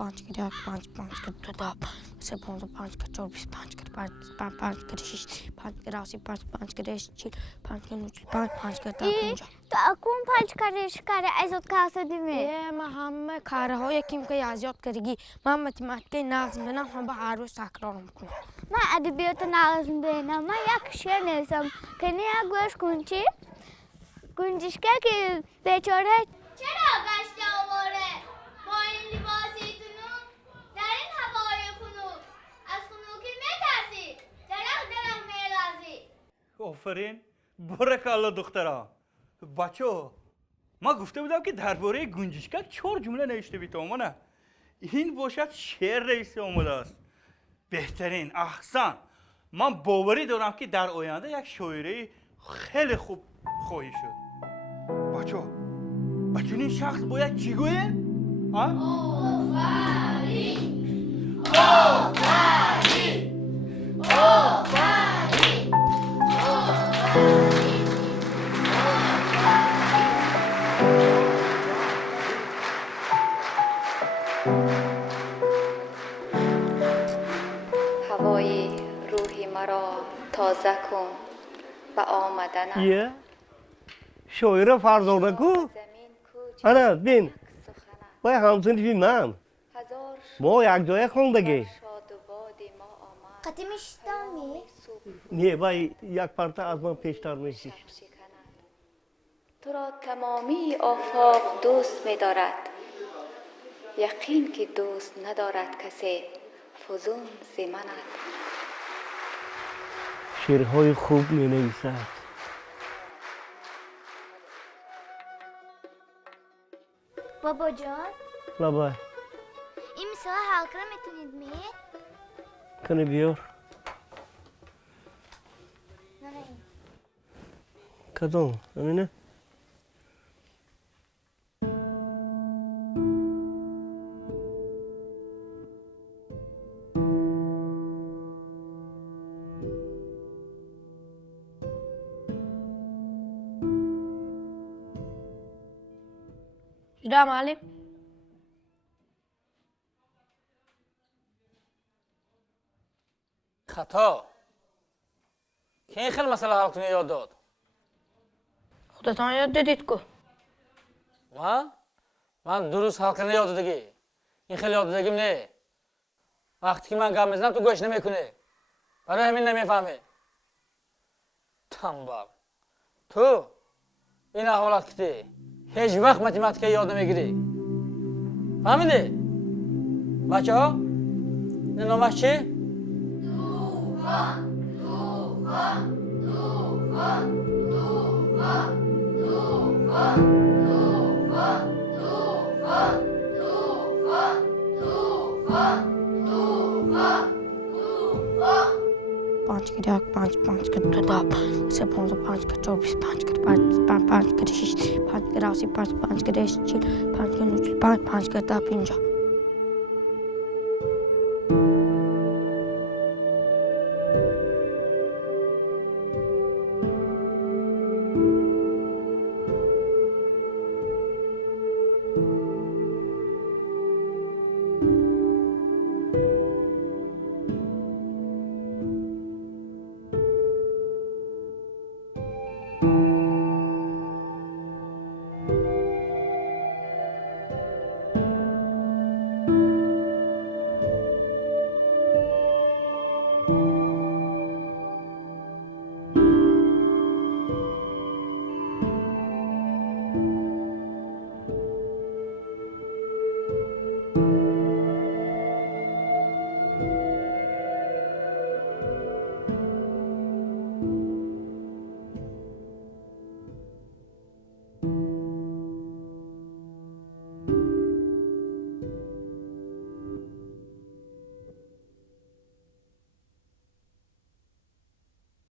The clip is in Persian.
5 kere 1 5 kere 2 10 3 15 5 kere 4 25 kere 5 kere 6 5 kere 7 5 kere 8 5 kere 9 5 kere 10 تو اکون 5 کارش کار ازت کاسه دیمه ما همه کارها یکیم که یاد کردی من متمتکی نظم بنام هم به هر روز تکرار میکنم من ادبیات نظم بینم من یک شعر نویسم که نیا گوش کن چی گنجشکه که بیچاره چرا گشت آواره با این لباسیتونو در این هوای خنک از خنوکی میترسی درخت میلرزی آفرین بارکالله دخترا بچه ما گفته بودم که درباره گنجشکک 4 جمله نوشته بیتام این باشد شعر رئیس آمده است بهترین احسن من باوری دارم که در آینده یک شاعری خیلی خوب خواهی شد بچه این شخص باید چی گویه؟ آفرین آفرین آفرین هوای روحی مرا تازه کن و آمدنم یه شاعر فرزانه کو آره بین با همسنفی من ما یک جای خوندگی قدیمش دامی؟ نه بای یک پرته از من پیشتر میشی تو را تمامی آفاق دوست می‌دارد یقین که دوست ندارد کسی فزون زماند شعرهای خوب می نویسد بابا جان بابا این مثال حلقه را میتونید می؟ کنه بیار نه کدوم همینه جدا معلم خطا که این خیلی مسئله حل کنی یاد داد خودتان یاد دادید که من درست حل کنی یاد دادگی این خیلی یاد دادگیم نه وقتی که من گم میزنم تو گوش نمیکنه برای همین نمیفهمه تنبل تو این احوالات کتی هیچ وقت متمتیک یاد نمیگیری فهمیدی؟ بچه ها؟ این نامش چی؟ دوغان دوغان دوغان دوغان دوغان دوغان دوغان دوغان دوغان دوغان دوغان 5 kere 1 5 kere 2 10 3 15 5 kere 4 25 kere 5 kere 6 5 kere 7 5 kere 8 5 kere 9 5 kere 10 50